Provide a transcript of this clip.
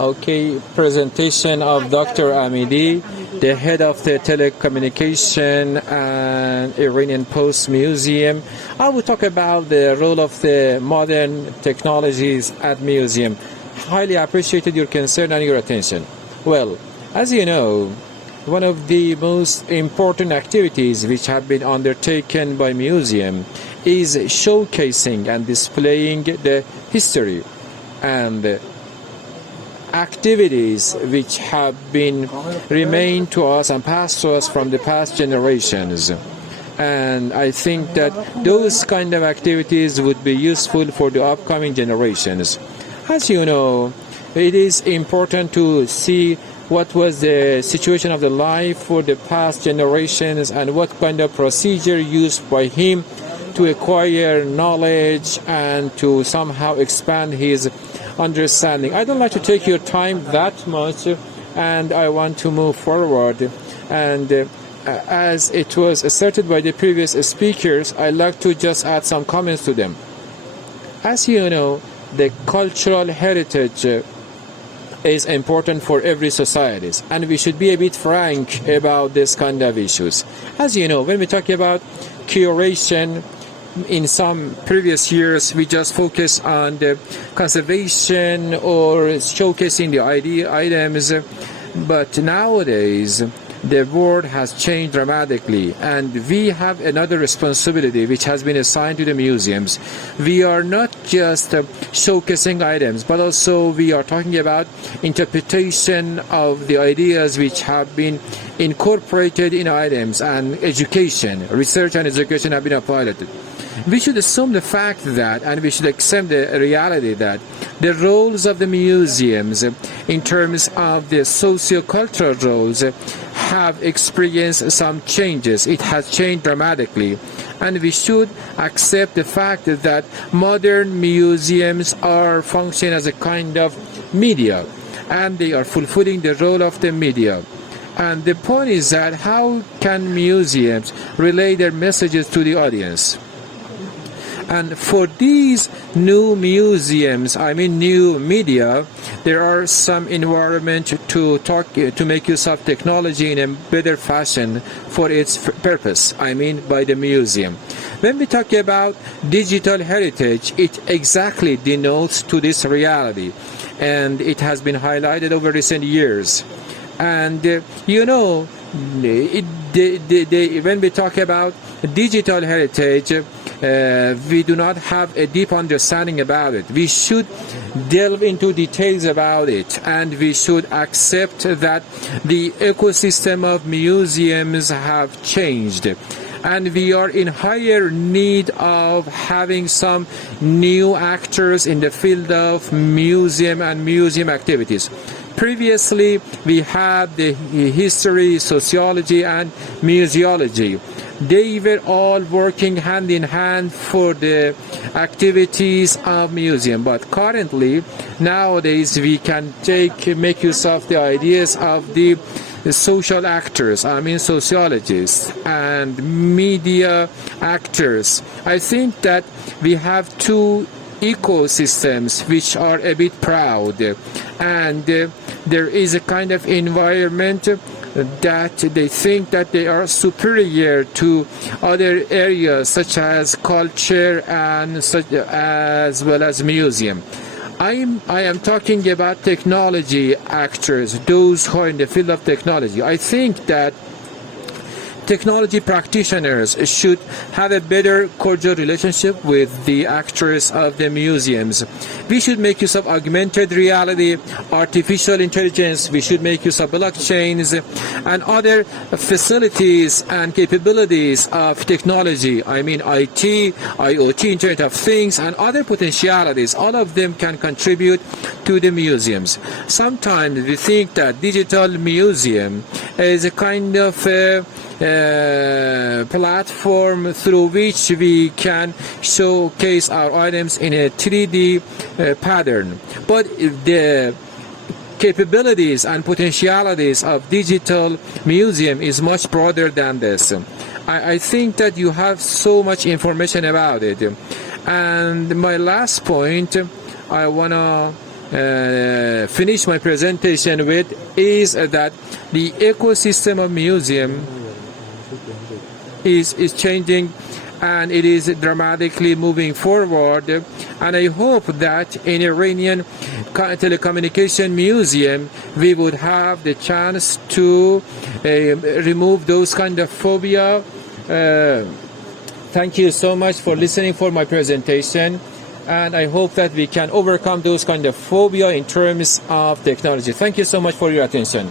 Okay, presentation of Dr. Amidi, the head of the telecommunication and Iranian Post Museum. I will talk about the role of the modern technologies at museum. Highly appreciated your concern and your attention. Well, as you know, one of the most important activities which have been undertaken by museum is showcasing and displaying the history and activities which have been remained to us and passed to us from the past generations. And I think that those kind of activities would be useful for the upcoming generations. As you know, it is important to see what was the situation of the life for the past generations and what kind of procedure used by him to acquire knowledge and to somehow expand his understanding. I don't like to take your time that much, and I want to move forward. And as it was asserted by the previous speakers, I'd like to just add some comments to them. As you know, the cultural heritage is important for every society, and we should be a bit frank about this kind of issues. As you know, when we talk about curation, in some previous years we just focus on the conservation or showcasing the items, but nowadays the world has changed dramatically, and we have another responsibility which has been assigned to the museums. We are not just showcasing items, but also we are talking about interpretation of the ideas which have been incorporated in items, and education, research and education have been applied. We should assume the fact that, and we should accept the reality that the roles of the museums in terms of the socio-cultural roles have experienced some changes. It has changed dramatically, and we should accept the fact that modern museums are functioning as a kind of media, and they are fulfilling the role of the media. And the point is that how can museums relay their messages to the audience? And for these new museums, new media, there are some environment to make use of technology in a better fashion for its purpose, by the museum. When we talk about digital heritage, it exactly denotes to this reality, and it has been highlighted over recent years. And when we talk about digital heritage, we do not have a deep understanding about it. We should delve into details about it, and we should accept that the ecosystem of museums have changed, and we are in higher need of having some new actors in the field of museum and museum activities. Previously, we had the history, sociology, and museology. They were all working hand in hand for the activities of museum. But currently, nowadays, we can make use of the ideas of the social actors, sociologists and media actors. I think that we have two ecosystems which are a bit proud, and there is a kind of environment that they think that they are superior to other areas such as culture and as well as museum. I am talking about technology actors, those who are in the field of technology. I think that technology practitioners should have a better cordial relationship with the actors of the museums. We should make use of augmented reality, artificial intelligence. We should make use of blockchains and other facilities and capabilities of technology. IT, IoT, Internet of Things, and other potentialities. All of them can contribute to the museums. Sometimes we think that digital museum is a kind of platform through which we can showcase our items in a 3D pattern. But the capabilities and potentialities of digital museum is much broader than this. I think that you have so much information about it. And my last point, I want to finish my presentation with is that the ecosystem of museum is changing, and it is dramatically moving forward. And I hope that in Iranian telecommunication museum we would have the chance to remove those kind of phobia. Thank you so much for listening for my presentation, and I hope that we can overcome those kind of phobia in terms of technology. Thank you so much for your attention.